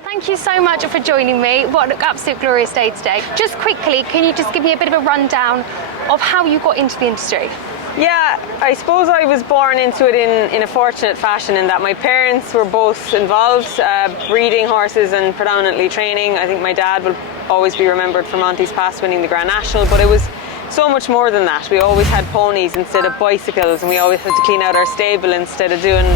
Thank you so much for joining me. What an absolute glorious day today. Just quickly, can you just give me a bit of a rundown of how you got into the industry? Yeah, I suppose I was born into it in a fortunate fashion in that my parents were both involved, breeding horses and predominantly training. I think my dad will always be remembered for Monty's Pass winning the Grand National, but it was so much more than that. We always had ponies instead of bicycles, and we always had to clean out our stable instead of doing,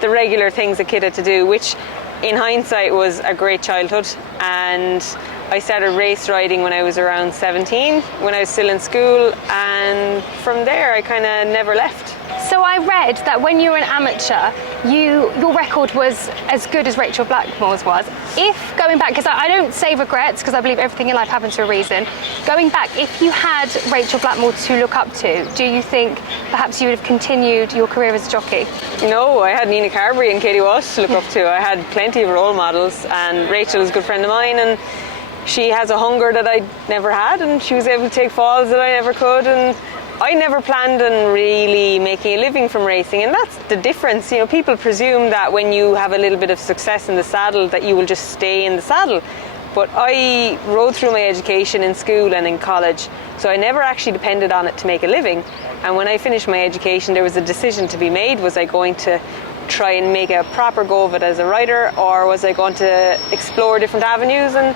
the regular things a kid had to do, which in hindsight was a great childhood. And I started race riding when I was around 17, when I was still in school, and from there I kind of never left. So I read that when you were an amateur, your record was as good as Rachel Blackmore's was. If going back, because I don't say regrets, because I believe everything in life happens for a reason, going back, if you had Rachel Blackmore to look up to, do you think perhaps you would have continued your career as a jockey? No, I had Nina Carberry and Katie Walsh to look up to. I had plenty of role models, and Rachel is a good friend of mine, and she has a hunger that I never had, and she was able to take falls that I never could, and I never planned on really making a living from racing, and that's the difference. People presume that when you have a little bit of success in the saddle that you will just stay in the saddle. But I rode through my education in school and in college, so I never actually depended on it to make a living. And when I finished my education, there was a decision to be made. Was I going to try and make a proper go of it as a rider, or was I going to explore different avenues? And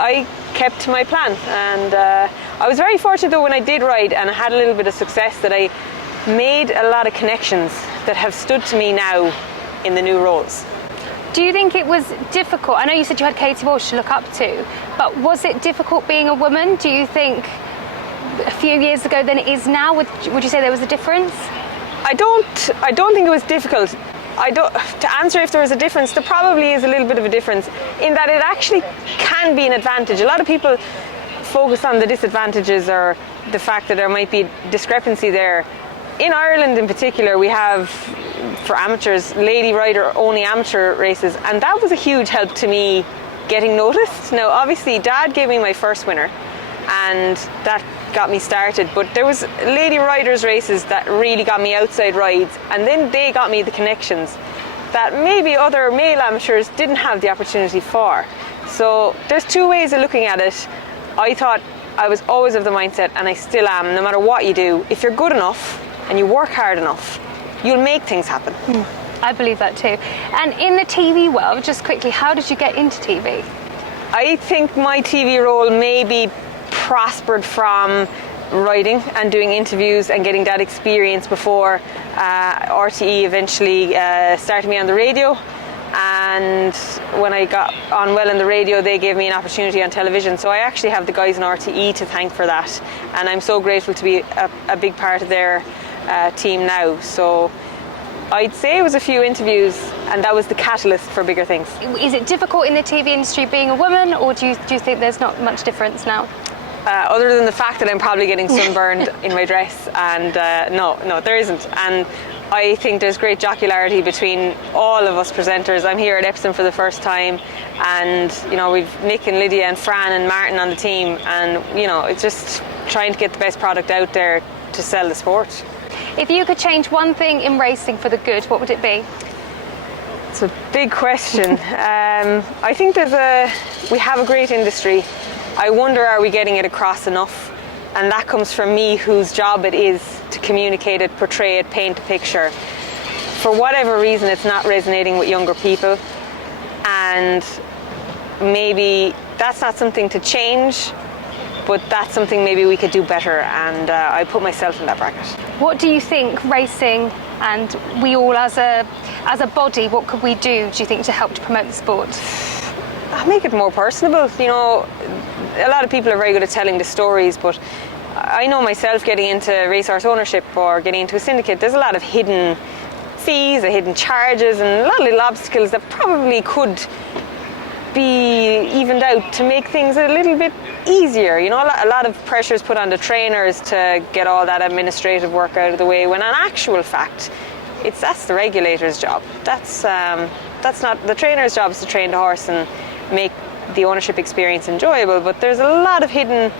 I kept to my plan, and I was very fortunate though when I did ride and I had a little bit of success that I made a lot of connections that have stood to me now in the new roles. Do you think it was difficult? I know you said you had Katie Walsh to look up to, but was it difficult being a woman? Do you think a few years ago than it is now? Would you say there was a difference? I don't think it was difficult. To answer if there was a difference, there probably is a little bit of a difference in that it actually can be an advantage. A lot of people focus on the disadvantages or the fact that there might be discrepancy there. In Ireland in particular, we have, for amateurs, lady rider only amateur races, and that was a huge help to me getting noticed. Now obviously Dad gave me my first winner and that got me started, but there was lady riders races that really got me outside rides, and then they got me the connections that maybe other male amateurs didn't have the opportunity for. So there's two ways of looking at it. I thought I was always of the mindset, and I still am, no matter what you do, if you're good enough and you work hard enough, you'll make things happen. I believe that too. And in the TV world, just quickly, how did you get into TV? I think my TV role maybe prospered from writing and doing interviews and getting that experience before RTE eventually started me on the radio. And when I got on well in the radio, they gave me an opportunity on television. So I actually have the guys in RTE to thank for that, and I'm so grateful to be a big part of their team now. So I'd say it was a few interviews, and that was the catalyst for bigger things. Is it difficult in the TV industry being a woman, or do you think there's not much difference now? Other than the fact that I'm probably getting sunburned in my dress, and no, there isn't. And I think there's great jocularity between all of us presenters. I'm here at Epsom for the first time, and we've Nick and Lydia and Fran and Martin on the team, and it's just trying to get the best product out there to sell the sport. If you could change one thing in racing for the good, what would it be? It's a big question. I think we have a great industry. I wonder, are we getting it across enough? And that comes from me, whose job it is to communicate it, portray it, paint a picture. For whatever reason, it's not resonating with younger people, and maybe that's not something to change, but that's something maybe we could do better, and I put myself in that bracket. What do you think racing and we all as a body, what could we do you think, to help to promote the sport? Make it more personable. A lot of people are very good at telling the stories, but I know myself, getting into racehorse ownership or getting into a syndicate, there's a lot of hidden fees, hidden charges, and a lot of little obstacles that probably could be evened out to make things a little bit easier. A lot of pressure is put on the trainers to get all that administrative work out of the way, when in actual fact that's the regulator's job. That's not the trainer's job. Is to train the horse and make the ownership experience enjoyable, but there's a lot of hidden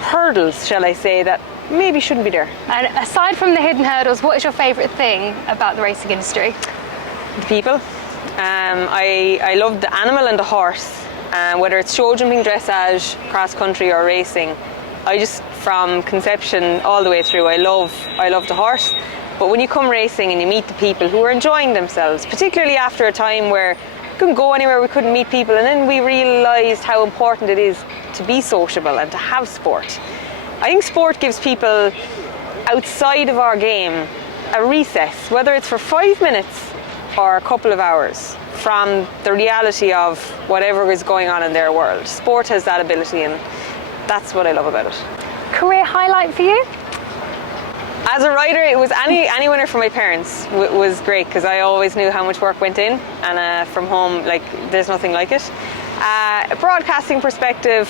hurdles, shall I say, that maybe shouldn't be there. And aside from the hidden hurdles, what is your favourite thing about the racing industry? The people. I love the animal and the horse, whether it's show jumping, dressage, cross country or racing. I just, from conception all the way through, I love the horse. But when you come racing and you meet the people who are enjoying themselves, particularly after a time where we couldn't go anywhere, we couldn't meet people, and then we realised how important it is to be sociable and to have sport. I think sport gives people outside of our game a recess, whether it's for 5 minutes or a couple of hours from the reality of whatever is going on in their world. Sport has that ability, and that's what I love about it. Career highlight for you? As a rider, it was any winner from my parents was great, because I always knew how much work went in, and from home, like, there's nothing like it. A broadcasting perspective,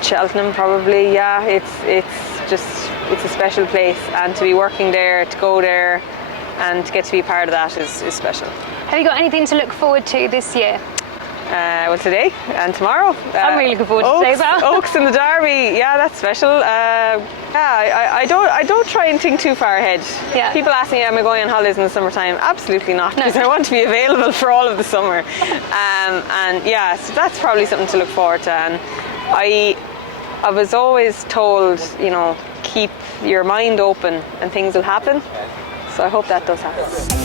Cheltenham probably, yeah. It's a special place, and to be working there, to go there, and to get to be part of that is special. Have you got anything to look forward to this year? Well, today and tomorrow. I'm really looking forward to today as well. Oaks and the Derby, yeah, that's special. I don't try and think too far ahead. Yeah. People ask me, am I going on holidays in the summertime? Absolutely not, because I want to be available for all of the summer. And yeah, so that's probably something to look forward to. And I was always told, keep your mind open and things will happen. So I hope that does happen.